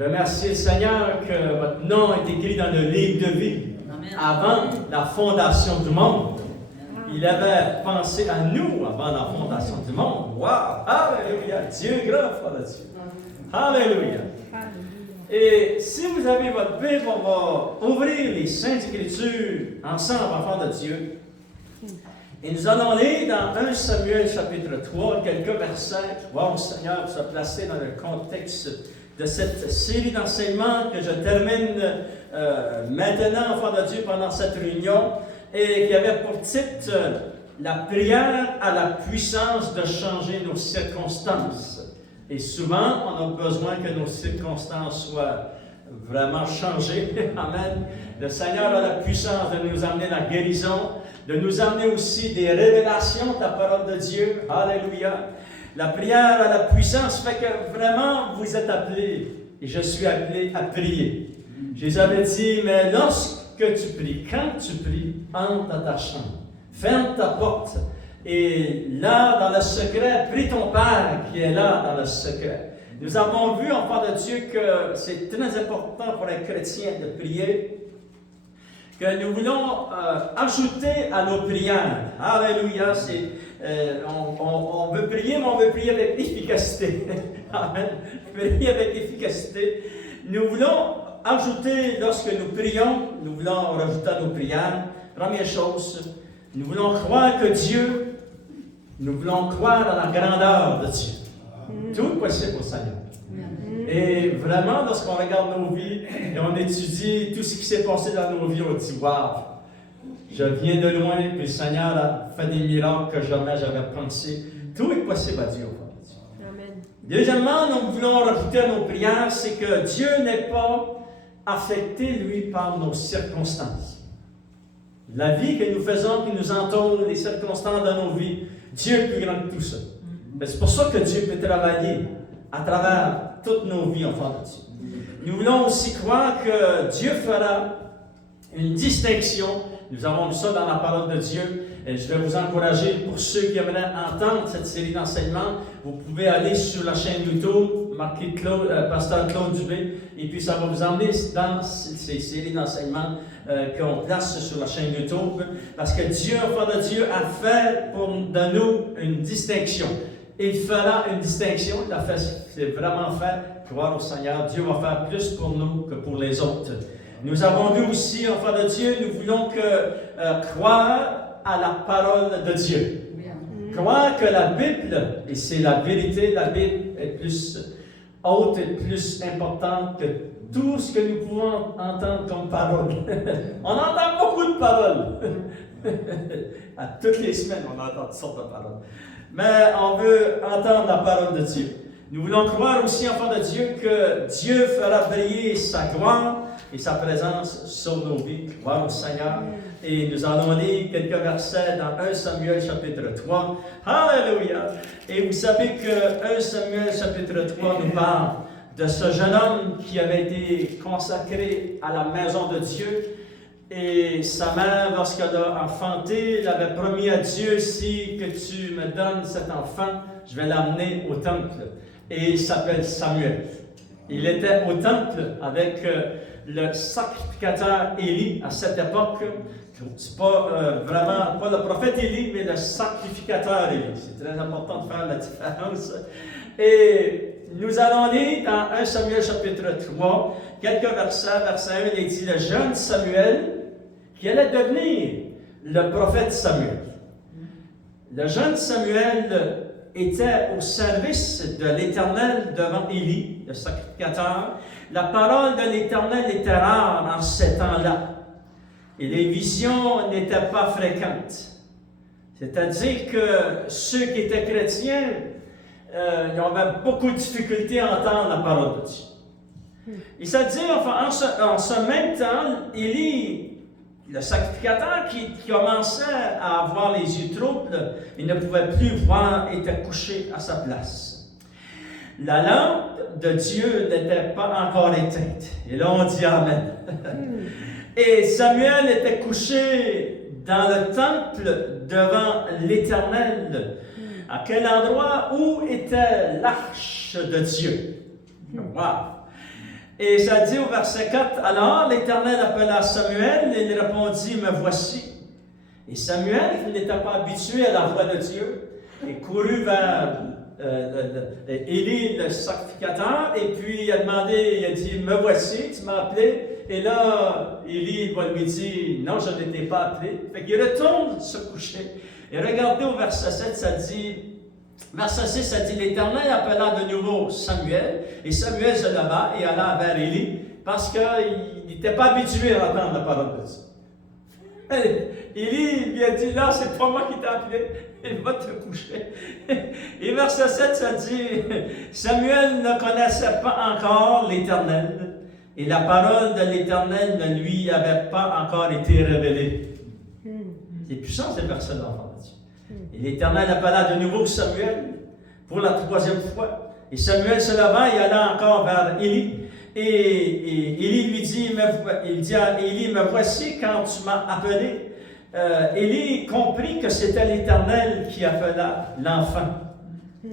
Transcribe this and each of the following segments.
Remerciez le Seigneur que votre nom est écrit dans le livre de vie. Amen. Avant la fondation du monde. Il avait pensé à nous avant la fondation du monde. Wow! Alléluia! Dieu est grand, Frère Dieu. Alléluia! Et si vous avez votre Bible, on va ouvrir les Saintes Écritures ensemble, enfants de Dieu. Et nous allons lire dans 1 Samuel chapitre 3 quelques versets. Wow, Seigneur, pour se placer dans le contexte de cette série d'enseignements que je termine maintenant, enfants de Dieu, pendant cette réunion, et qui avait pour titre la prière à la puissance de changer nos circonstances. Et souvent, on a besoin que nos circonstances soient vraiment changées. Amen. Le Seigneur a la puissance de nous amener la guérison, de nous amener aussi des révélations de la parole de Dieu. Alléluia. La prière à la puissance fait que vraiment vous êtes appelés, et je suis appelé à prier. Je les avais dit, mais lorsque tu pries, quand tu pries, entre dans ta chambre, ferme ta porte, et là, dans le secret, prie ton Père qui est là dans le secret. Nous avons vu, enfants de Dieu, que c'est très important pour un chrétien de prier, que nous voulons ajouter à nos prières. Alléluia, on veut prier, mais on veut prier avec efficacité. Amen. Prier avec efficacité. Nous voulons ajouter, lorsque nous prions, nous voulons rajouter à nos prières, première chose, nous voulons croire que Dieu, nous voulons croire à la grandeur de Dieu. Tout est possible au Seigneur. Et vraiment, lorsqu'on regarde nos vies et on étudie tout ce qui s'est passé dans nos vies, on dit « Wow, je viens de loin, puis le Seigneur a fait des miracles que jamais j'avais pensé. » Tout est possible à Dieu. Amen. Deuxièmement, nous voulons rajouter à nos prières, c'est que Dieu n'est pas affecté, lui, par nos circonstances. La vie que nous faisons, qui nous entoure, les circonstances dans nos vies, Dieu est plus grand que tout ça. Mais c'est pour ça que Dieu peut travailler à travers toutes nos vies, enfants de Dieu. Nous voulons aussi croire que Dieu fera une distinction. Nous avons vu ça dans la parole de Dieu. Et je vais vous encourager, pour ceux qui aimeraient entendre cette série d'enseignements, vous pouvez aller sur la chaîne YouTube, marquer Pasteur Claude Dubé, et puis ça va vous emmener dans ces séries d'enseignements qu'on place sur la chaîne YouTube, parce que Dieu, enfant de Dieu, a fait de nous une distinction. Il fera une distinction, il a fait, c'est vraiment fait, croire au Seigneur. Dieu va faire plus pour nous que pour les autres. Nous avons vu aussi, enfants de Dieu, nous voulons croire à la parole de Dieu. Croire que la Bible, et c'est la vérité, la Bible est plus haute et plus importante que tout ce que nous pouvons entendre comme parole. On entend beaucoup de paroles. À toutes les semaines, on entend toutes sortes de paroles. Mais on veut entendre la parole de Dieu. Nous voulons croire aussi, enfants de Dieu, que Dieu fera briller sa gloire et sa présence sur nos vies. Gloire au Seigneur. Et nous allons lire quelques versets dans 1 Samuel chapitre 3. Alléluia! Et vous savez que 1 Samuel chapitre 3 nous parle de ce jeune homme qui avait été consacré à la maison de Dieu. Et sa mère, lorsqu'elle a enfanté, elle avait promis à Dieu, si que tu me donnes cet enfant, je vais l'amener au temple. Et il s'appelle Samuel. Il était au temple avec le sacrificateur Élie à cette époque. C'est pas vraiment, pas le prophète Élie, mais le sacrificateur Élie. C'est très important de faire la différence. Et nous allons lire dans 1 Samuel chapitre 3, quelques versets. Verset 1, il dit, le jeune Samuel, qui allait devenir le prophète Samuel. Le jeune Samuel était au service de l'Éternel devant Élie, le sacrificateur. La parole de l'Éternel était rare en ces temps-là. Et les visions n'étaient pas fréquentes. C'est-à-dire que ceux qui étaient chrétiens, ils avaient beaucoup de difficultés à entendre la parole de Dieu. Et c'est-à-dire, enfin, en ce même temps, Élie, le sacrificateur qui commençait à avoir les yeux troubles, il ne pouvait plus voir, était couché à sa place. La lampe de Dieu n'était pas encore éteinte. Et là, on dit Amen. Et Samuel était couché dans le temple devant l'Éternel. À quel endroit où était l'arche de Dieu? Wow! Et ça dit au verset 4, « Alors l'Éternel appela Samuel et il répondit, « Me voici. » Et Samuel, qui n'était pas habitué à la voix de Dieu, est couru vers Élie, le sacrificateur, et puis il a demandé, il a dit, « Me voici, tu m'as appelé. » Et là, Élie va lui dire, « Non, je ne t'ai pas appelé. » Fait qu'il retourne se coucher. Et regardez au verset 7, ça dit, verset 6, ça dit, « L'Éternel appela de nouveau Samuel, et Samuel se leva et alla vers Élie, parce qu'il n'était pas habitué à entendre la parole de Dieu. » Élie lui a dit, « Là, c'est pas moi qui t'ai appelé, il va te coucher. » Et verset 7, ça dit, « Samuel ne connaissait pas encore l'Éternel, et la parole de l'Éternel ne lui avait pas encore été révélée. » C'est puissant, ces versets-là, enfants de Dieu. Et l'Éternel appela de nouveau Samuel pour la troisième fois. Et Samuel se leva et alla encore vers Élie. Et Élie lui dit, il dit à Élie, « Me voici quand tu m'as appelé. » Élie comprit que c'était l'Éternel qui appela l'enfant.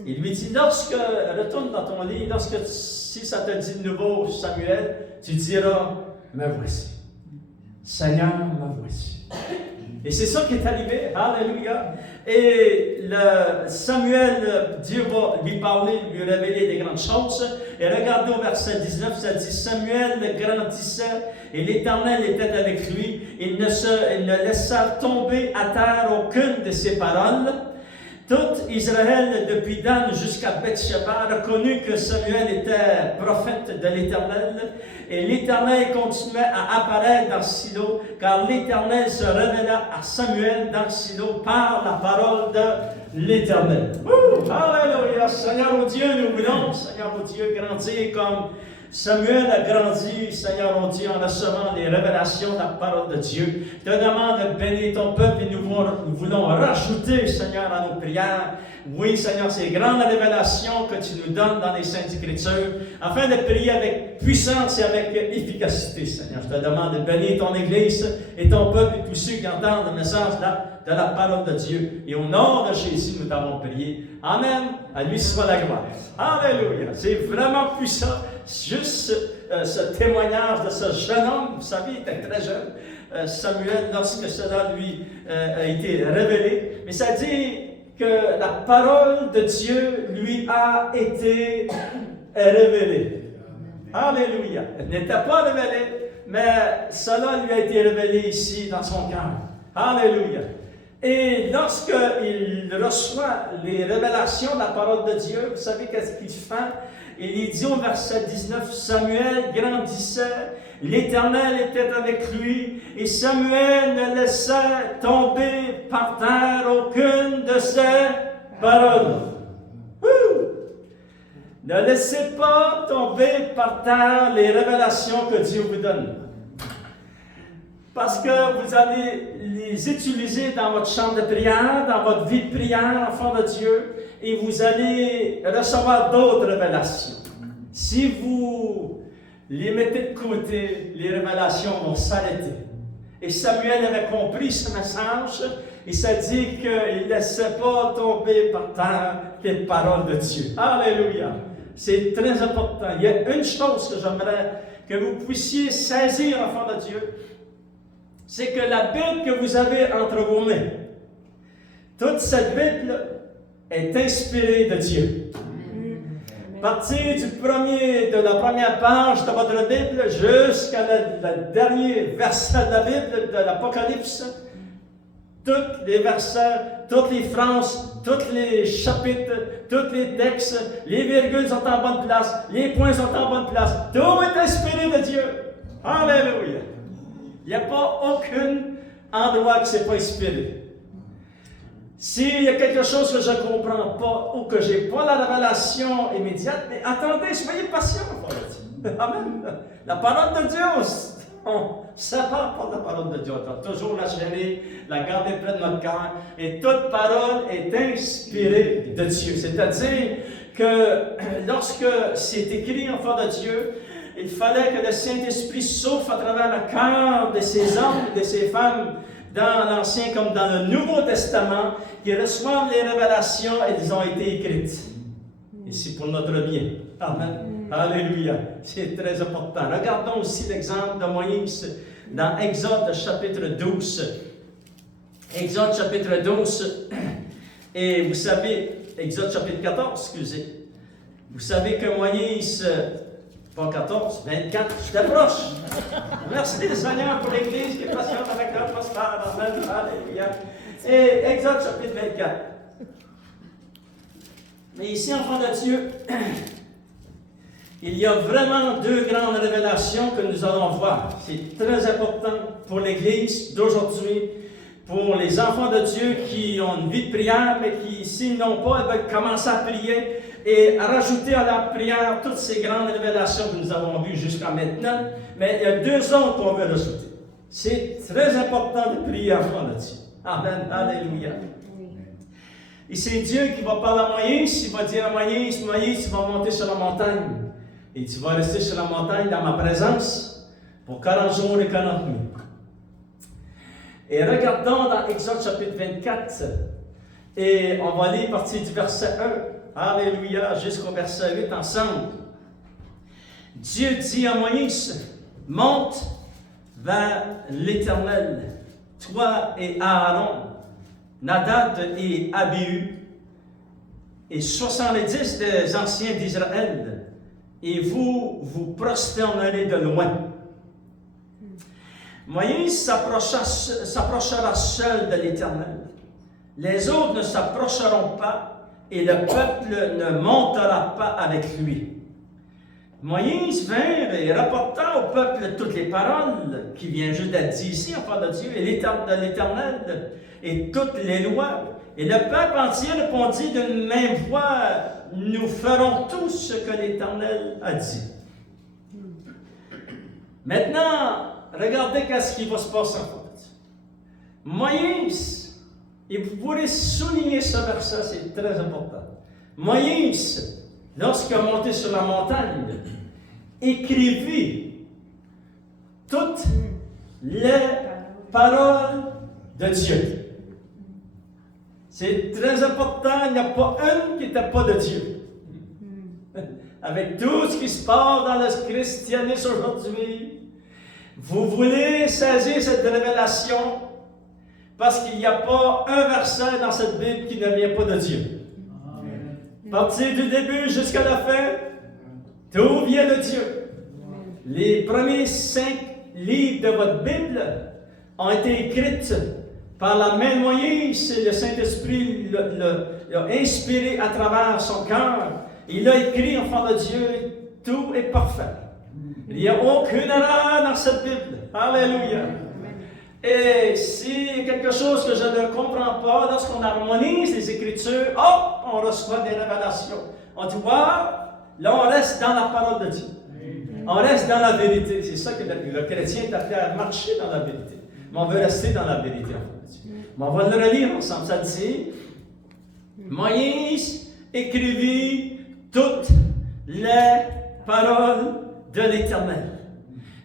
Il lui dit, retourne dans ton lit, si ça te dit de nouveau, Samuel, tu diras, « Me voici. Seigneur, me voici. » Et c'est ça qui est arrivé. Alléluia. Et Samuel, Dieu va lui parler, lui révéler des grandes choses. Et regardez au verset 19, ça dit, Samuel grandissait et l'Éternel était avec lui. Il ne laissa tomber à terre aucune de ses paroles. Tout Israël, depuis Dan jusqu'à Beth-Sheba, reconnut que Samuel était prophète de l'Éternel. Et l'Éternel continuait à apparaître dans Silo, car l'Éternel se révéla à Samuel dans Silo par la parole de l'Éternel. Alléluia! Seigneur, oh Dieu, nous voulons, Seigneur, oh Dieu, grandir comme Samuel a grandi, Seigneur, on dit, en recevant les révélations de la parole de Dieu. Je te demande de bénir ton peuple et nous voulons rajouter, Seigneur, à nos prières. Oui, Seigneur, ces grandes révélations que tu nous donnes dans les Saintes Écritures, afin de prier avec puissance et avec efficacité, Seigneur. Je te demande de bénir ton Église et ton peuple et tous ceux qui entendent le message de la parole de Dieu. Et au nom de Jésus, nous t'avons prié. Amen. À lui soit la gloire. Alléluia. C'est vraiment puissant. Juste ce témoignage de ce jeune homme, vous savez, il était très jeune, Samuel, lorsque cela lui a été révélé. Mais ça dit que la parole de Dieu lui a été révélée. Alléluia. Elle n'était pas révélée, mais cela lui a été révélé ici dans son cœur. Alléluia. Et lorsqu'il reçoit les révélations de la parole de Dieu, vous savez qu'est-ce qu'il fait? Il dit au verset 19, Samuel grandissait, l'Éternel était avec lui, et Samuel ne laissait tomber par terre aucune de ses paroles. Ne laissez pas tomber par terre les révélations que Dieu vous donne. Parce que vous allez les utiliser dans votre chambre de prière, dans votre vie de prière, enfant de Dieu, et vous allez recevoir d'autres révélations. Si vous les mettez de côté, les révélations vont s'arrêter. Et Samuel avait compris ce message, et ça dit qu'il ne laissait pas tomber par terre les paroles de Dieu. Alléluia! C'est très important. Il y a une chose que j'aimerais que vous puissiez saisir, enfant de Dieu, c'est que la Bible que vous avez entre vos mains, toute cette Bible est inspirée de Dieu. À partir de la première page de votre Bible jusqu'à le dernier verset de la Bible, de l'Apocalypse, tous les versets, toutes les phrases, tous les chapitres, tous les textes, les virgules sont en bonne place, les points sont en bonne place. Tout est inspiré de Dieu. Alléluia. Il n'y a pas aucun endroit qui ne s'est pas inspiré. S'il y a quelque chose que je ne comprends pas ou que je n'ai pas la révélation immédiate, mais attendez, soyez patient. Amen. La parole de Dieu, on ne sépare pas de la parole de Dieu. On doit toujours la gérer, la garder près de notre cœur. Et toute parole est inspirée de Dieu. C'est-à-dire que lorsque c'est écrit en faveur de Dieu, il fallait que le Saint-Esprit souffle à travers le cœur de ces hommes, de ces femmes, dans l'Ancien comme dans le Nouveau Testament, qui reçoivent les révélations et elles ont été écrites. Et c'est pour notre bien. Amen. Alléluia. C'est très important. Regardons aussi l'exemple de Moïse dans Exode chapitre 12. Exode chapitre 12. Et vous savez, Exode chapitre 14, excusez. Vous savez que Moïse, pas 14, 24, je t'approche. Merci Seigneur pour l'Église qui est patiente avec notre pasteur. Alléluia. Et Exode chapitre 24. Mais ici, enfants de Dieu, il y a vraiment deux grandes révélations que nous allons voir. C'est très important pour l'Église d'aujourd'hui, pour les enfants de Dieu qui ont une vie de prière, mais qui, s'ils n'ont pas, ils veulent commencer à prier et à rajouter à la prière toutes ces grandes révélations que nous avons vues jusqu'à maintenant. Mais il y a deux autres qu'on veut rajouter. C'est très important de prier, enfants de Dieu. Amen. Alléluia. Et c'est Dieu qui va parler à Moïse. Il va dire à Moïse, Moïse, tu vas monter sur la montagne. Et tu vas rester sur la montagne dans ma présence pour 40 jours et 40 nuits. Et regardons dans Exode chapitre 24. Et on va lire partir du verset 1. Alléluia, jusqu'au verset 8 ensemble. Dieu dit à Moïse, monte vers l'Éternel, toi et Aaron, Nadab et Abihu, et 70 des anciens d'Israël, et vous vous prosternerez de loin. Moïse s'approchera seul de l'Éternel. Les autres ne s'approcheront pas, et le peuple ne montera pas avec lui. Moïse vint et rapporta au peuple toutes les paroles qui viennent juste d'être dites ici, enfant de Dieu, et de l'Éternel, et toutes les lois. Et le peuple entier répondit d'une même voix, nous ferons tout ce que l'Éternel a dit. Maintenant, regardez qu'est-ce qui va se passer en fait. Moïse, et vous pourrez souligner ce verset, c'est très important. Moïse, lorsqu'il a monté sur la montagne, écrivit toutes les paroles de Dieu. C'est très important, il n'y a pas une qui n'était pas de Dieu. Avec tout ce qui se passe dans le christianisme aujourd'hui, vous voulez saisir cette révélation parce qu'il n'y a pas un verset dans cette Bible qui ne vient pas de Dieu. À partir du début jusqu'à la fin, tout vient de Dieu. Les premiers 5 livres de votre Bible ont été écrits par la main de Moïse et le Saint-Esprit l'a inspiré à travers son cœur. Il a écrit, enfant de Dieu, tout est parfait. Il n'y a aucune erreur dans cette Bible. Alléluia. Et si quelque chose que je ne comprends pas, lorsqu'on harmonise les Écritures, on reçoit des révélations. On dit, là on reste dans la parole de Dieu. On reste dans la vérité. C'est ça que le chrétien est appelé à marcher dans la vérité. Mais on veut rester dans la vérité. Mais on va le relire ensemble. Ça dit, Moïse écrivit toutes les paroles de l'Éternel.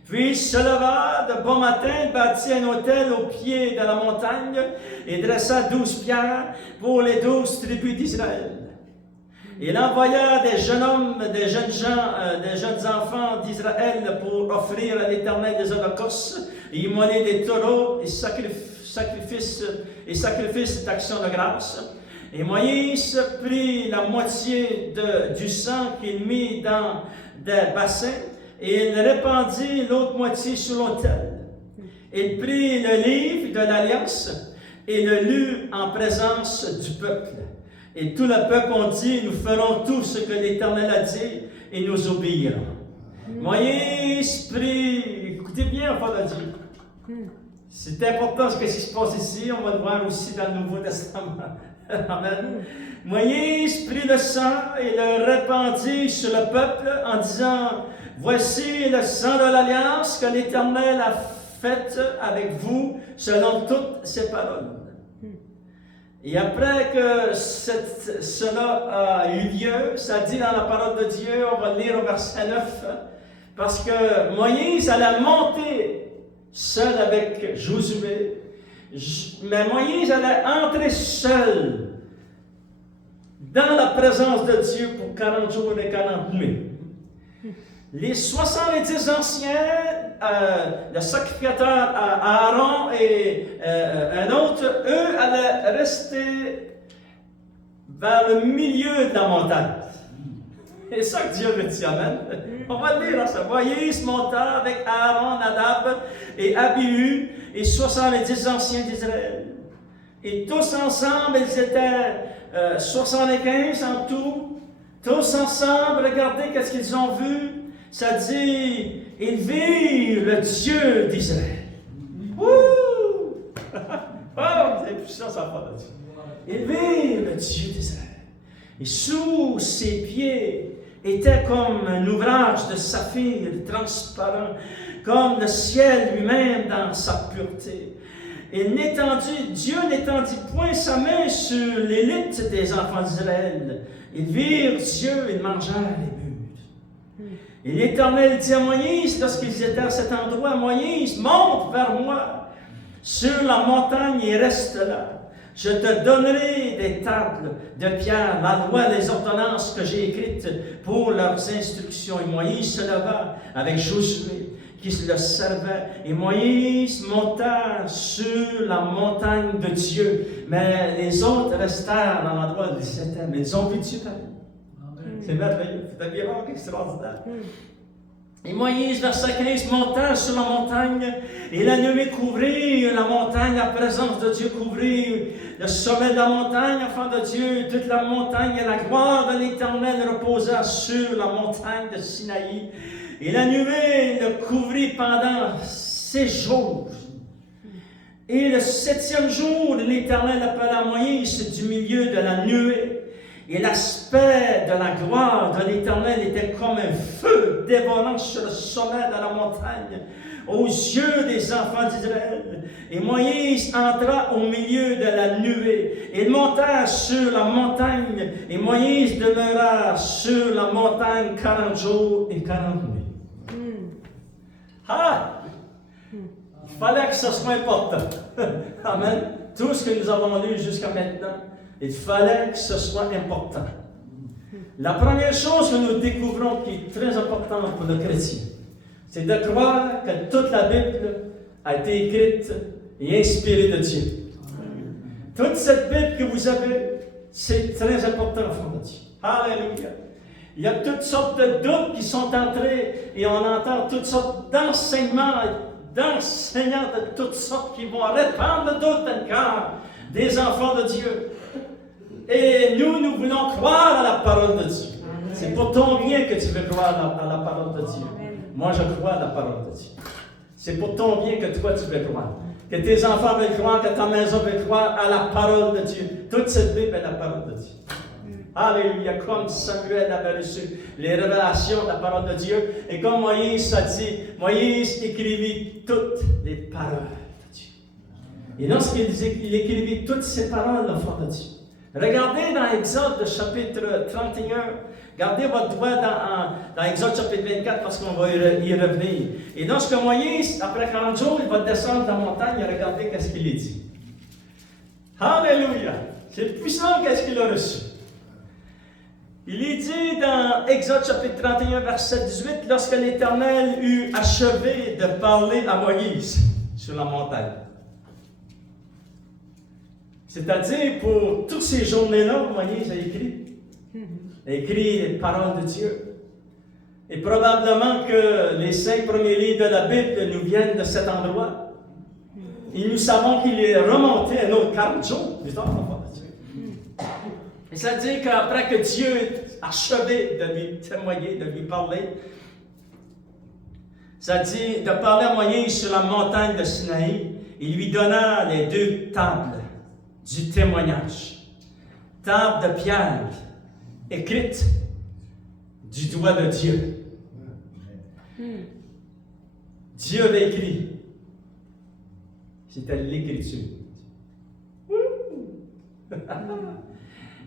Puis il se leva de bon matin, bâtit un autel au pied de la montagne et dressa 12 pierres pour les 12 tribus d'Israël. Il envoya des jeunes hommes, des jeunes gens, des jeunes enfants d'Israël pour offrir à l'Éternel des holocaustes, et immoler des taureaux et sacrifices d'action de grâce. Et Moïse prit la moitié du sang qu'il mit dans des bassins, et il répandit l'autre moitié sur l'autel. Il prit le livre de l'Alliance et le lut en présence du peuple. Et tout le peuple ont dit, nous ferons tout ce que l'Éternel a dit et nous obéirons. Moïse prit, écoutez bien, enfants de Dieu. C'est important ce qui se passe ici, on va le voir aussi dans le Nouveau Testament. Amen. Moïse prit le sang et le répandit sur le peuple en disant, voici le sang de l'Alliance que l'Éternel a fait avec vous selon toutes ses paroles. Et après que cela a eu lieu, ça dit dans la parole de Dieu, on va lire au verset 9, parce que Moïse allait monter seul avec Josué, mais Moïse allait entrer seul dans la présence de Dieu pour 40 jours et 40 nuits. Les 70 anciens, le sacrificateur Aaron et un autre, eux allaient rester vers le milieu de la montagne. C'est ça que Dieu veut dire, amen. On va le lire, ça. Voyez, il se monta avec Aaron, Nadab et Abihu et 70 anciens d'Israël. Et tous ensemble, ils étaient 75 en tout. Tous ensemble, regardez qu'est-ce qu'ils ont vu. Ça dit, ils virent le Dieu d'Israël. Wouh! Oh, c'est puissant, ça parle de Dieu. Ils virent le Dieu d'Israël. Et sous ses pieds était comme un ouvrage de saphir transparent, comme le ciel lui-même dans sa pureté. Et Dieu n'étendit point sa main sur l'élite des enfants d'Israël. Ils virent Dieu, ils mangèrent les buts. Et l'Éternel dit à Moïse, lorsqu'ils étaient à cet endroit, Moïse, monte vers moi sur la montagne et reste là. Je te donnerai des tables de pierre, la loi, les ordonnances que j'ai écrites pour leurs instructions. Et Moïse se leva avec Josué, qui le servait. Et Moïse monta sur la montagne de Dieu. Mais les autres restèrent dans l'endroit où ils étaient. Mais ils ont vu Dieu. C'est merveilleux. C'est un miracle extraordinaire. Et Moïse, verset 15, monta sur la montagne, et la nuée couvrit la montagne, la présence de Dieu couvrit le sommet de la montagne, enfant de Dieu, toute la montagne, et la gloire de l'Éternel reposa sur la montagne de Sinaï. Et la nuée le couvrit pendant 6 jours. Et le 7e jour, l'Éternel appela Moïse du milieu de la nuée. Et l'aspect de la gloire de l'Éternel était comme un feu dévorant sur le sommet de la montagne, aux yeux des enfants d'Israël. Et Moïse entra au milieu de la nuée. Il monta sur la montagne, et Moïse demeura sur la montagne 40 jours et 40 nuits. Ah! Il fallait que ce soit important. Amen. Tout ce que nous avons lu jusqu'à maintenant, il fallait que ce soit important. La première chose que nous découvrons qui est très importante pour le chrétien, c'est de croire que toute la Bible a été écrite et inspirée de Dieu. Toute cette Bible que vous avez, c'est très important au fond de Dieu. Alléluia. Il y a toutes sortes de doutes qui sont entrés et on entend toutes sortes d'enseignements, d'enseignants de toutes sortes qui vont répandre le doute dans le cœur des enfants de Dieu. Et nous voulons croire à la parole de Dieu. C'est pour ton bien que tu veux croire à la parole de Dieu. Moi, je crois à la parole de Dieu. C'est pour ton bien que toi, tu veux croire. Que tes enfants veulent croire, que ta maison veut croire à la parole de Dieu. Toute cette Bible est la parole de Dieu. Alléluia. Comme Samuel avait reçu les révélations de la parole de Dieu. Et comme Moïse a dit, Moïse écrivit toutes les paroles de Dieu. Et lorsqu'il écrivit toutes ces paroles, l'enfant de Dieu, regardez dans Exode chapitre 31, gardez votre doigt dans Exode chapitre 24 parce qu'on va y revenir. Et lorsque Moïse, après 40 jours, il va descendre dans la montagne et regardez qu'est-ce qu'il est dit. Alléluia! C'est puissant qu'est-ce qu'il a reçu. Il est dit dans Exode chapitre 31, verset 18, lorsque l'Éternel eut achevé de parler à Moïse sur la montagne. C'est-à-dire, pour toutes ces journées-là, Moïse a écrit. Il a écrit les paroles de Dieu. Et probablement que les 5 premiers livres de la Bible nous viennent de cet endroit. Et nous savons qu'il est remonté à nos 40 jours plus tard. Et ça dit qu'après que Dieu a achevé de lui témoigner, de lui parler, ça dit de parler à Moïse sur la montagne de Sinaï, il lui donna les 2 tables du témoignage. Table de pierre, écrite du doigt de Dieu. Dieu avait écrit. C'était l'écriture.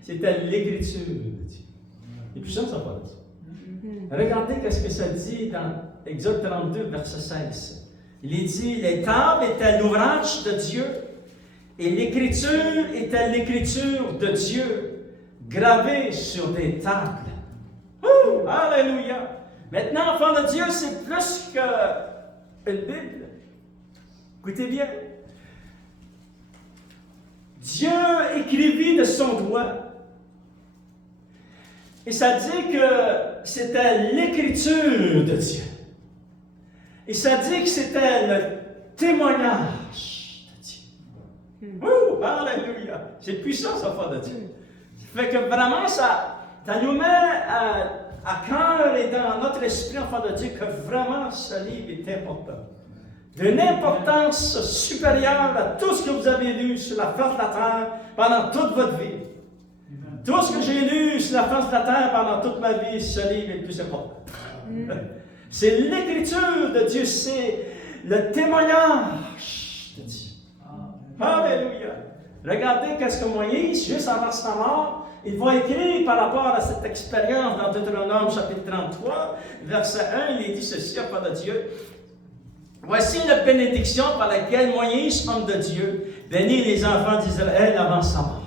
C'était l'écriture de Dieu. Et puis ça va dire. Regardez qu'est-ce que ça dit dans Exode 32, verset 16. Il est dit, les tables étaient l'ouvrage de Dieu. Et l'écriture était l'écriture de Dieu, gravée sur des tables. Alléluia! Maintenant, enfant de Dieu, c'est plus qu'une Bible. Écoutez bien. Dieu écrivit de son doigt. Et ça dit que c'était l'écriture de Dieu. Et ça dit que c'était le témoignage de Dieu. Alléluia! C'est puissant, ça, enfant de Dieu. Ça fait que vraiment, ça nous met à cœur et dans notre esprit, enfant de Dieu, que vraiment ce livre est important. D'une importance supérieure à tout ce que vous avez lu sur la face de la terre pendant toute votre vie. Tout ce que j'ai lu sur la face de la terre pendant toute ma vie, ce livre est le plus important. C'est l'écriture de Dieu, c'est le témoignage de Dieu. Alléluia! Regardez qu'est-ce que Moïse, juste avant sa mort, il va écrire par rapport à cette expérience dans Deutéronome chapitre 33, verset 1, il est dit ceci, enfant de Dieu. Voici la bénédiction par laquelle Moïse, homme de Dieu, bénit les enfants d'Israël avant sa mort.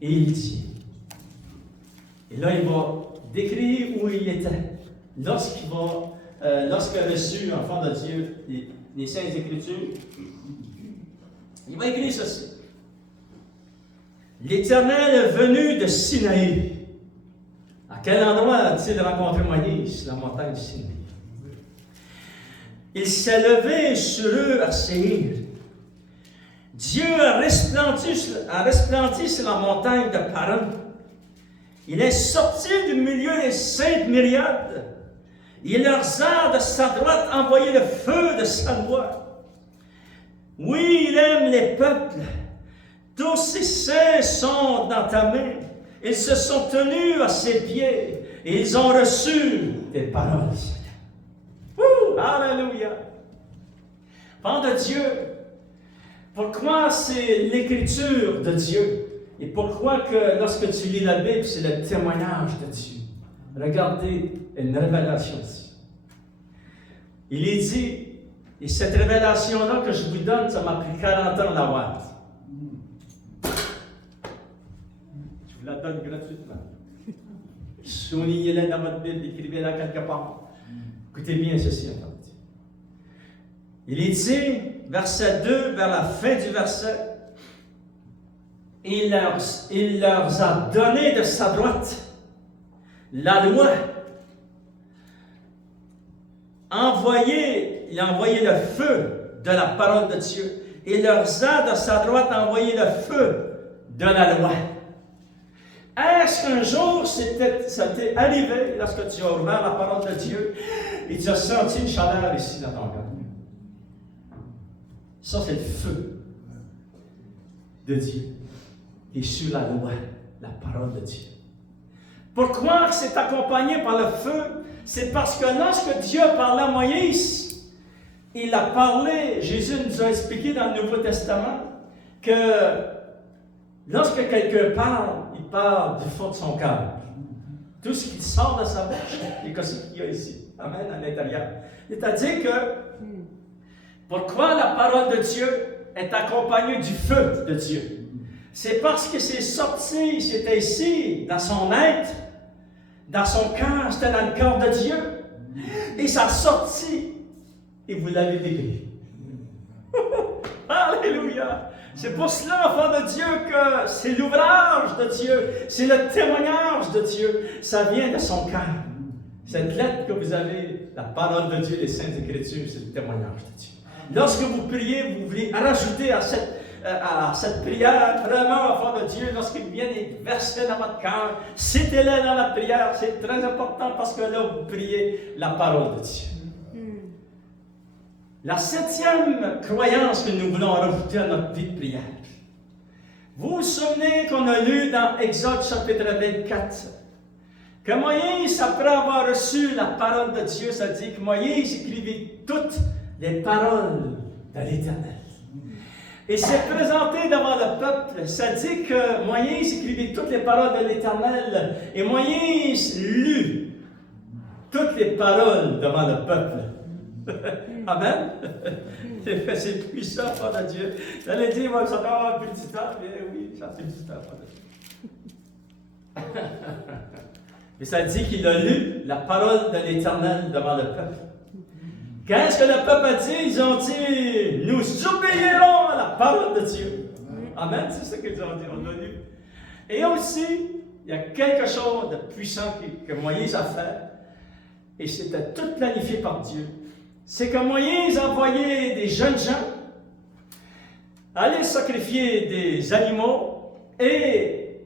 Et il dit, et là il va décrire où il était, lorsqu'il a reçu, enfant de Dieu, les Saintes Écritures. Il va écrire ceci. L'Éternel est venu de Sinaï. À quel endroit a-t-il rencontré Moïse? La montagne de Sinaï. Il s'est levé sur eux à Séir. Dieu a resplendi sur la montagne de Paran. Il est sorti du milieu des saintes myriades. Il leur a de sa droite envoyé le feu de sa loi. Oui, il aime les peuples. Tous ses saints sont dans ta main. Ils se sont tenus à ses pieds et ils ont reçu tes paroles. Alléluia! Enfant de Dieu, pourquoi c'est l'écriture de Dieu? Et pourquoi que lorsque tu lis la Bible, c'est le témoignage de Dieu? Regardez une révélation ici. Il est dit, et cette révélation-là que je vous donne, ça m'a pris 40 ans d'avoir. Je vous la donne gratuitement. Soulignez-la dans votre Bible, écrivez-la quelque part. Écoutez bien ceci, enfant de Dieu. Il est dit, verset 2, vers la fin du verset, il leur a donné de sa droite la loi. Il a envoyé le feu de la parole de Dieu. Il leur a de sa droite envoyé le feu de la loi. Est-ce qu'un jour ça t'est arrivé lorsque tu as ouvert la parole de Dieu et tu as senti une chaleur ici dans ton cœur? Ça, c'est le feu de Dieu qui est sur la loi, la parole de Dieu. Pourquoi c'est accompagné par le feu? C'est parce que lorsque Dieu parlait à Moïse, il a parlé, Jésus nous a expliqué dans le Nouveau Testament que lorsque quelqu'un parle, il parle du fond de son cœur. Tout ce qui sort de sa bouche, c'est comme ce qu'il y a ici. Amen, à l'intérieur. C'est-à-dire que, pourquoi la parole de Dieu est accompagnée du feu de Dieu? C'est parce que c'est sorti, c'était ici, dans son être, dans son cœur, c'était dans le cœur de Dieu. Et ça a sorti, et vous l'avez décrit. Alléluia! C'est pour cela, enfant de Dieu, que c'est l'ouvrage de Dieu, c'est le témoignage de Dieu. Ça vient de son cœur. Cette lettre que vous avez, la parole de Dieu, les Saintes Écritures, c'est le témoignage de Dieu. Lorsque vous priez, vous voulez rajouter à cette prière, vraiment, enfant de Dieu, lorsqu'il vient des versets dans votre cœur, citez-les dans la prière, c'est très important parce que là, vous priez la parole de Dieu. La 7e croyance que nous voulons rajouter à notre vie de prière. Vous vous souvenez qu'on a lu dans Exode chapitre 24 que Moïse, après avoir reçu la parole de Dieu, ça dit que Moïse écrivit toutes les paroles de l'Éternel. Et s'est présenté devant le peuple. Ça dit que Moïse écrivit toutes les paroles de l'Éternel et Moïse lut toutes les paroles devant le peuple. Amen. C'est puissant, Père de Dieu. J'allais dire, moi, ça va avoir plus de temps. Mais oui, ça fait du temps, Père de Dieu. Et ça dit qu'il a lu la parole de l'Éternel devant le peuple. Qu'est-ce que le peuple a dit? Ils ont dit, nous obéirons à la parole de Dieu. Amen, c'est ce qu'ils ont dit, on l'a lu. Et aussi, il y a quelque chose de puissant que Moïse a fait, et c'était tout planifié par Dieu. C'est que Moïse a envoyé des jeunes gens aller sacrifier des animaux et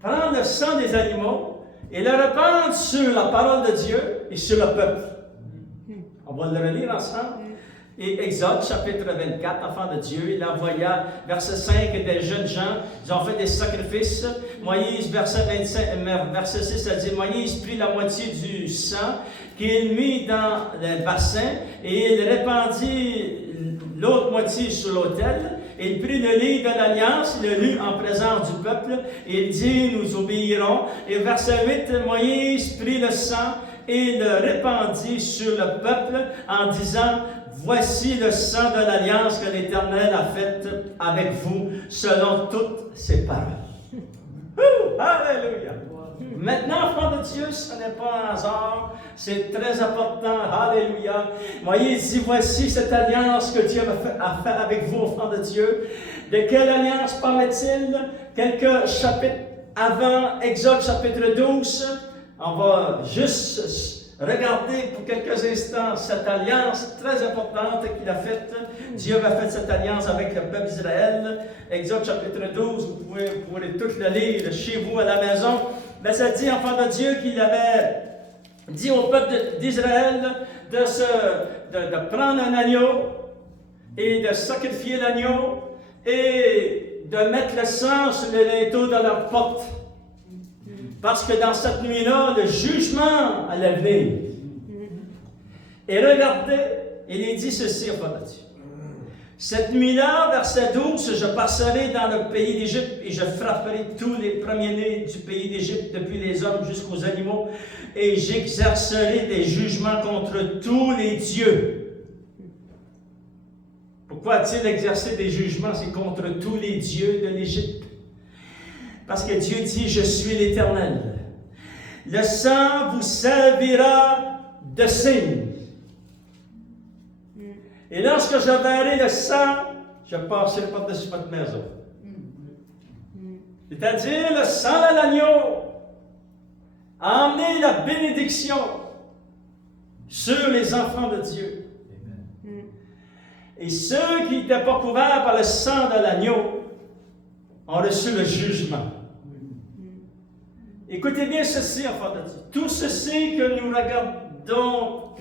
prendre le sang des animaux et le répandre sur la parole de Dieu et sur le peuple. On va le relire ensemble. Et Exode, chapitre 24, enfant de Dieu, il envoya, verset 5, des jeunes gens, ils ont fait des sacrifices. Moïse, verset 6, ça dit, Moïse prit la moitié du sang qu'il mit dans le bassin et il répandit l'autre moitié sur l'autel. Il prit le livre de l'Alliance, il le lut en présence du peuple, et il dit, nous obéirons. Et verset 8, Moïse prit le sang et le répandit sur le peuple en disant, voici le sang de l'Alliance que l'Éternel a faite avec vous, selon toutes ses paroles. Alléluia! Maintenant, enfant de Dieu, ce n'est pas un hasard, c'est très important. Alléluia! Moïse dit, voici cette alliance que Dieu a fait avec vous, enfant de Dieu. De quelle alliance parlait-il? Quelques chapitres avant Exode chapitre 12. On va juste regarder pour quelques instants cette alliance très importante qu'il a faite. Dieu a fait cette alliance avec le peuple d'Israël. Exode chapitre 12, vous pourrez tout le lire chez vous à la maison. Mais ça dit, enfant de Dieu, qu'il avait dit au peuple d'Israël de prendre un agneau et de sacrifier l'agneau et de mettre le sang sur les linteaux de leur porte. Parce que dans cette nuit-là, le jugement allait venir. Et regardez, il est dit ceci, enfant de Dieu. Cette nuit-là, verset 12, je passerai dans le pays d'Égypte et je frapperai tous les premiers-nés du pays d'Égypte, depuis les hommes jusqu'aux animaux, et j'exercerai des jugements contre tous les dieux. Pourquoi a-t-il exercé des jugements? C'est contre tous les dieux de l'Égypte. Parce que Dieu dit, je suis l'Éternel. Le sang vous servira de signe. Et lorsque je verrai le sang, je passerai par-dessus votre maison. C'est-à-dire, le sang de l'agneau a amené la bénédiction sur les enfants de Dieu. Et ceux qui n'étaient pas couverts par le sang de l'agneau ont reçu le jugement. Écoutez bien ceci, enfants de Dieu. Tout ceci que nous regardons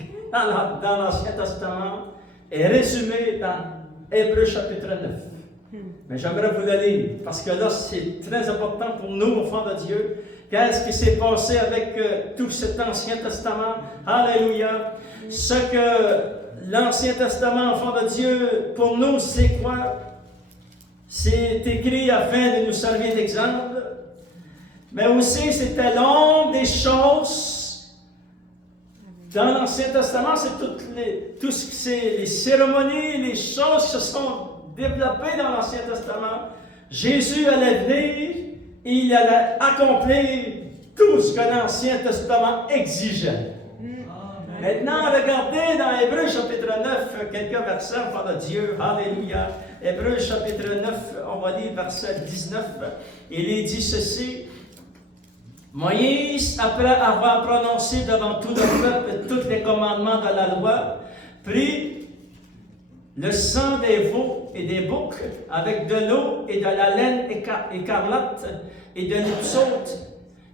dans l'Ancien Testament est résumé dans Hébreux chapitre 9. Mais j'aimerais vous le lire, parce que là, c'est très important pour nous, enfants de Dieu. Qu'est-ce qui s'est passé avec tout cet Ancien Testament? Alléluia! Ce que l'Ancien Testament, enfants de Dieu, pour nous, c'est quoi? C'est écrit afin de nous servir d'exemple. Mais aussi, c'était l'ombre des choses. Dans l'Ancien Testament, c'est tout ce qui c'est les cérémonies, les choses qui se sont développées dans l'Ancien Testament. Jésus allait venir et il allait accomplir tout ce que l'Ancien Testament exigeait. Maintenant, regardez dans Hébreux chapitre 9, quelques versets, enfants de Dieu. Alléluia. Hébreux chapitre 9, on va lire verset 19. Il est dit ceci. Moïse, après avoir prononcé devant tout le peuple tous les commandements de la loi, prit le sang des veaux et des boucs avec de l'eau et de la laine écarlate et de l'hypsote,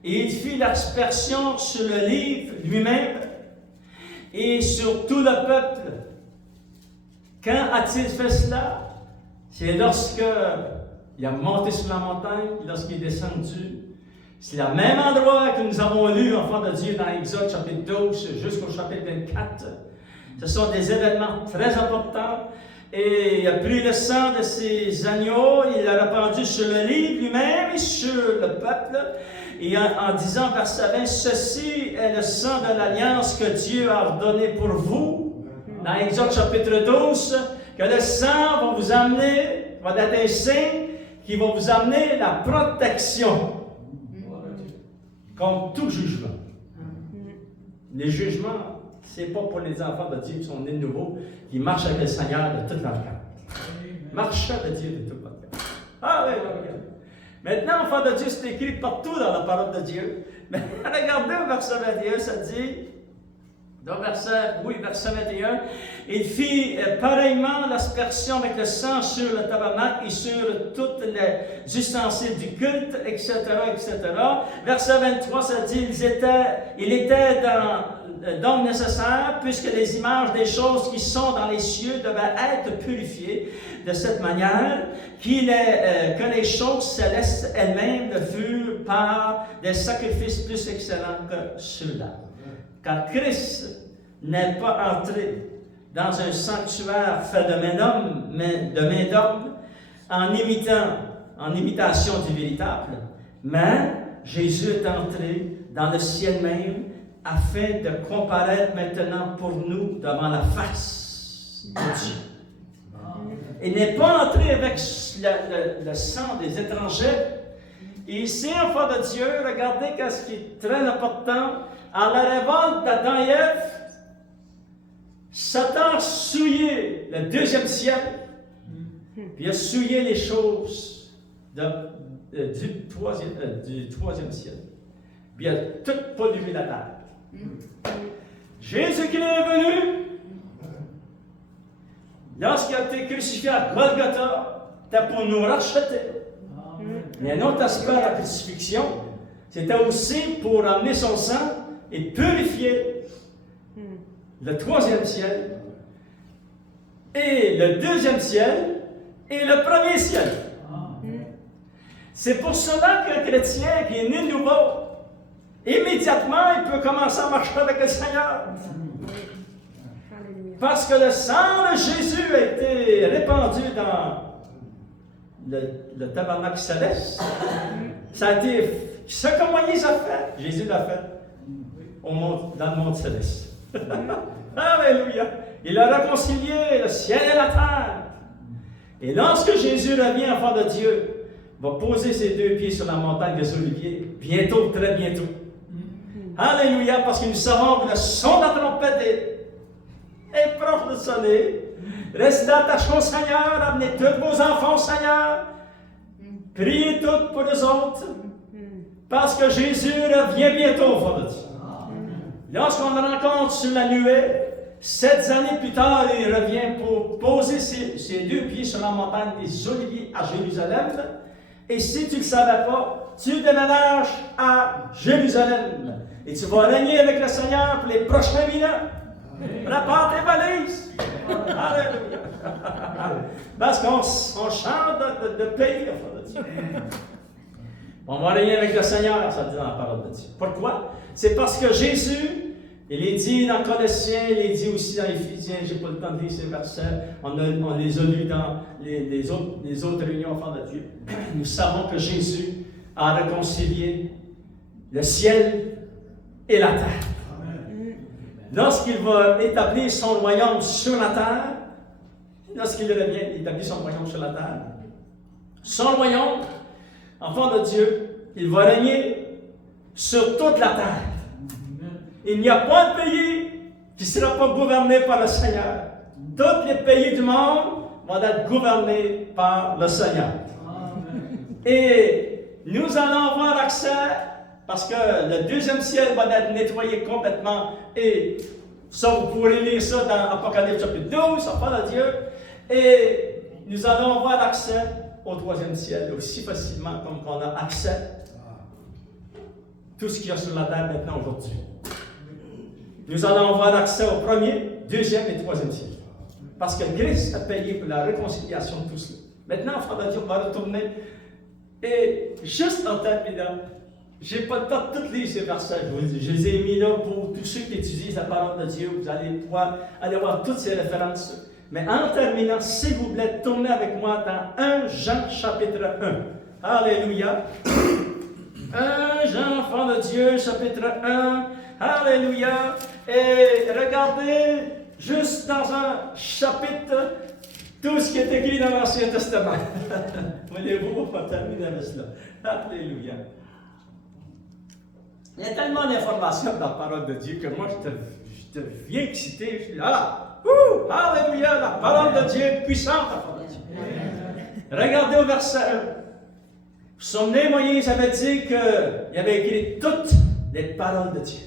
et il fit l'aspersion sur le livre lui-même et sur tout le peuple. Quand a-t-il fait cela? C'est lorsque il a monté sur la montagne, lorsqu'il est descendu. C'est le même endroit que nous avons lu, enfants de Dieu, dans Exode chapitre 12 jusqu'au chapitre 24. Ce sont des événements très importants. Et il a pris le sang de ces agneaux, il l'a répandu sur le livre lui-même et sur le peuple. Et en disant, verset 20, ceci est le sang de l'alliance que Dieu a ordonné pour vous. Dans Exode chapitre 12, que le sang va vous amener, va être un signe qui va vous amener la protection contre tout jugement. Les jugements, ce n'est pas pour les enfants de Dieu qui sont nés de nouveau, qui marchent avec le Seigneur de toute leur cœur. Marchez avec Dieu de toute votre cœur. Alléluia. Maintenant, enfants de Dieu, c'est écrit partout dans la parole de Dieu. Mais regardez au verset 21, ça dit, dans verset 21, il fit pareillement l'aspersion avec le sang sur le tabernacle et sur toutes les ustensiles du culte, etc., etc. Verset 23, ça dit, il était donc nécessaire, puisque les images des choses qui sont dans les cieux devaient être purifiées de cette manière, que les choses célestes elles-mêmes le furent par des sacrifices plus excellents que ceux-là. Car Christ n'est pas entré dans un sanctuaire fait de main d'homme, en imitation du véritable, mais Jésus est entré dans le ciel même, afin de comparaître maintenant pour nous devant la face de Dieu. Il n'est pas entré avec le sang des étrangers. Et ici, enfant de Dieu, regardez ce qui est très important. En la révolte d'Adam et Ève, Satan a souillé le deuxième ciel, puis il a souillé les choses du troisième ciel. Puis il a tout pollué la terre. Jésus-Christ est venu, lorsqu'il a été crucifié à Golgotha, c'était pour nous racheter. Mais un autre aspect de la crucifixion, c'était aussi pour amener son sang et purifier le troisième ciel, et le deuxième ciel, et le premier ciel. C'est pour cela qu'un chrétien qui est né de nouveau, immédiatement, il peut commencer à marcher avec le Seigneur. Parce que le sang de Jésus a été répandu dans le tabernacle céleste. Ça a été, ce que Moïse a fait, Jésus l'a fait dans le monde céleste. Alléluia! Il a réconcilié le ciel et la terre. Et lorsque Jésus revient, enfant de Dieu, va poser ses deux pieds sur la montagne des Oliviers, bientôt, très bientôt. Alléluia, parce que nous savons que le son de la trompette est proche de sonner. Restez attachés au Seigneur, amenez tous vos enfants au Seigneur. Priez tous pour les autres, parce que Jésus revient bientôt, enfant de Dieu. Lorsqu'on le rencontre sur la nuée, 7 années plus tard, il revient pour poser ses deux pieds sur la montagne des Oliviers à Jérusalem. Et si tu ne le savais pas, tu déménages à Jérusalem. Et tu vas régner avec le Seigneur pour les prochains 1000 ans. Prépare tes valises. Alléluia. Parce qu'on chante de pays, enfant de Dieu. On va régner avec le Seigneur, ça dit dans la parole de Dieu. Pourquoi? C'est parce que Jésus, il est dit dans Colossiens, il est dit aussi dans Éphésiens, je n'ai pas le temps de lire ces versets, on les a lus dans les autres réunions enfants de Dieu. Nous savons que Jésus a réconcilié le ciel et la terre. Lorsqu'il va établir son royaume sur la terre, lorsqu'il revient établir son royaume sur la terre, son royaume, enfant de Dieu, il va régner sur toute la terre. Il n'y a pas de pays qui ne sera pas gouverné par le Seigneur. Tous les pays du monde vont être gouvernés par le Seigneur. Et nous allons avoir accès, parce que le deuxième ciel va être nettoyé complètement, et ça, vous pourrez lire ça dans Apocalypse chapitre 12, ça parle de Dieu, et nous allons avoir accès au troisième ciel aussi facilement comme qu'on a accès à tout ce qu'il y a sur la terre maintenant aujourd'hui. Nous allons avoir accès au premier, deuxième et troisième ciel. Parce que Christ a payé pour la réconciliation de tout cela. Maintenant, enfant de Dieu, on va retourner. Et juste en terminant, je n'ai pas le temps de toutes lire ces versets. Je les ai mis là pour tous ceux qui étudient la parole de Dieu. Vous allez pouvoir aller voir toutes ces références. Mais en terminant, s'il vous plaît, tournez avec moi dans 1 Jean chapitre 1. Alléluia. 1 Jean, enfant de Dieu, chapitre 1. Alléluia. Et regardez, juste dans un chapitre, tout ce qui est écrit dans l'Ancien Testament. Voyez-vous, on va terminer avec cela. Alléluia. Il y a tellement d'informations dans la parole de Dieu que moi, je deviens excité. Je suis là, alléluia, la parole de Dieu est puissante, la parole de Dieu. Regardez au verset 1. Vous vous souvenez, Moïse avait dit qu'il avait écrit toutes les paroles de Dieu.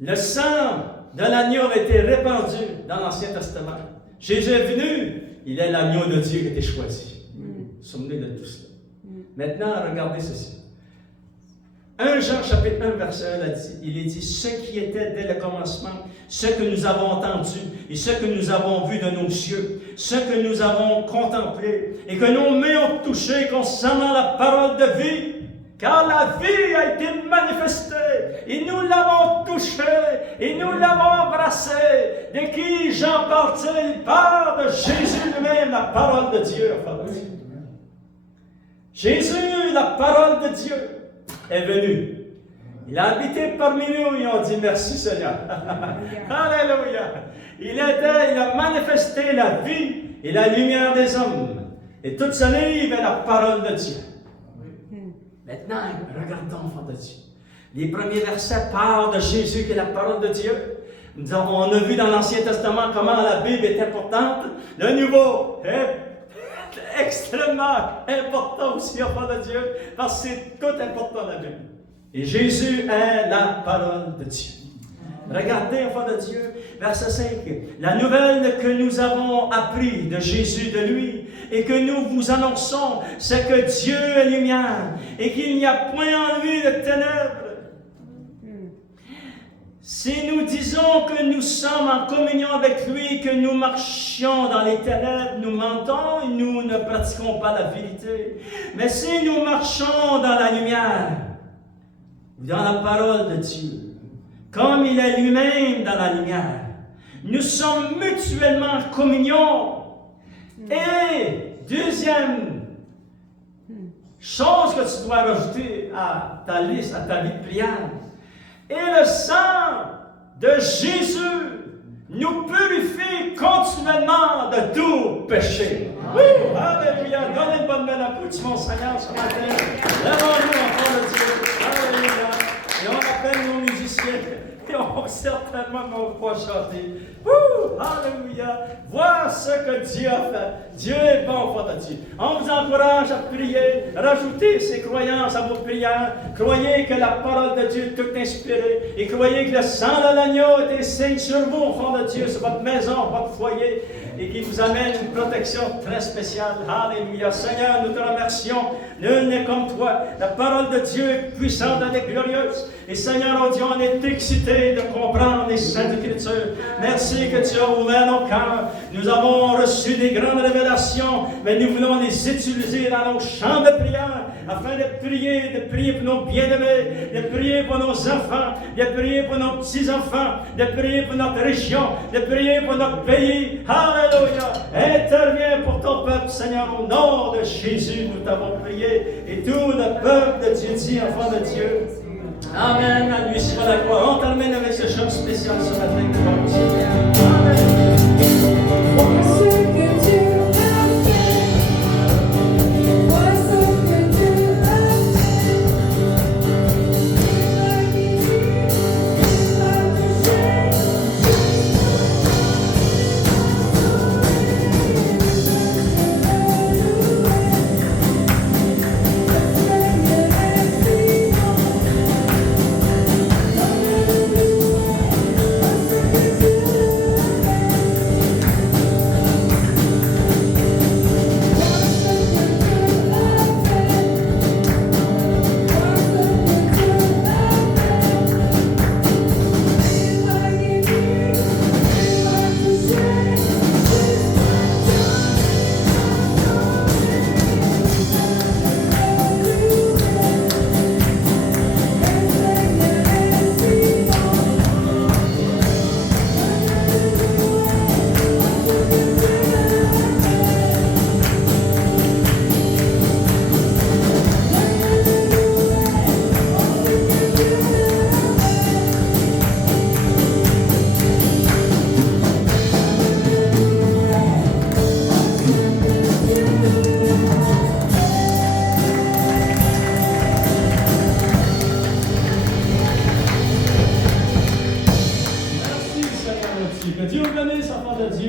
Le sang de l'agneau avait été répandu dans l'Ancien Testament. Jésus est venu, il est l'agneau de Dieu qui a été choisi. Vous vous souvenez de tout cela. Maintenant, regardez ceci. 1 Jean chapitre 1 verset 1, il est dit, ce qui était dès le commencement, ce que nous avons entendu et ce que nous avons vu de nos yeux, ce que nous avons contemplé et que nos mains ont touché concernant la parole de vie, car la vie a été manifestée et nous l'avons touchée et nous l'avons embrassée. De qui Jean parle-t-il? Il parle de Jésus lui-même, la parole de Dieu. Jésus, la parole de Dieu, est venu. Il a habité parmi nous et on dit merci Seigneur. Alléluia. Il a manifesté la vie et la lumière des hommes. Et toute sa livre est la parole de Dieu. Maintenant, regardons, enfants de Dieu. Les premiers versets parlent de Jésus qui est la parole de Dieu. On a vu dans l'Ancien Testament comment la Bible est importante. Le Nouveau est extrêmement important aussi, enfants de Dieu, parce que c'est tout important la Bible. Et Jésus est la parole de Dieu. Regardez, enfants de Dieu, verset 5. La nouvelle que nous avons appris de Jésus, de lui, et que nous vous annonçons, c'est que Dieu est lumière, et qu'il n'y a point en lui de ténèbres. Si nous disons que nous sommes en communion avec lui, que nous marchions dans les ténèbres, nous mentons et nous ne pratiquons pas la vérité. Mais si nous marchons dans la lumière, dans la parole de Dieu, comme il est lui-même dans la lumière, nous sommes mutuellement en communion. Et deuxième chose que tu dois rajouter à ta liste, à ta vie de prière, et le sang de Jésus nous purifie continuellement de tout péché. Oui, alléluia. Donnez une bonne belle applaudissement au Seigneur ce matin. Lèvons-nous, enfants de Dieu. Alléluia. Et on appelle nos musiciens. Et on certainement va pouvoir chanter. Alléluia. Voir ce que Dieu a fait. Dieu est bon, enfants de Dieu. On vous encourage à prier. Rajoutez ces croyances à vos prières. Croyez que la parole de Dieu est toute inspirée. Et croyez que le sang de l'agneau est un signe sur vous, enfants de Dieu, sur votre maison, votre foyer. Et qui vous amène une protection très spéciale. Alléluia. Seigneur, nous te remercions. Nul n'est comme toi. La parole de Dieu est puissante, elle est glorieuse. Et Seigneur, oh Dieu, on est excités de comprendre les Saintes Écritures. Merci que tu as ouvert nos cœurs. Nous avons reçu des grandes révélations, mais nous voulons les utiliser dans nos chants de prière, afin de prier pour nos bien-aimés, de prier pour nos enfants, de prier pour nos petits-enfants, de prier pour notre région, de prier pour notre pays. Alléluia! Interviens pour ton peuple, Seigneur, au nom de Jésus, nous t'avons prié. Et tout le peuple de Dieu dit, enfant de Dieu, Amen, à lui soit la gloire. On termine avec ce chant spécial ce matin.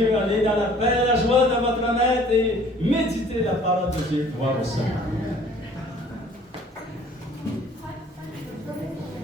Dieu, allez dans la paix et la joie de votre maître et méditez la parole de Dieu. Gloire au Seigneur.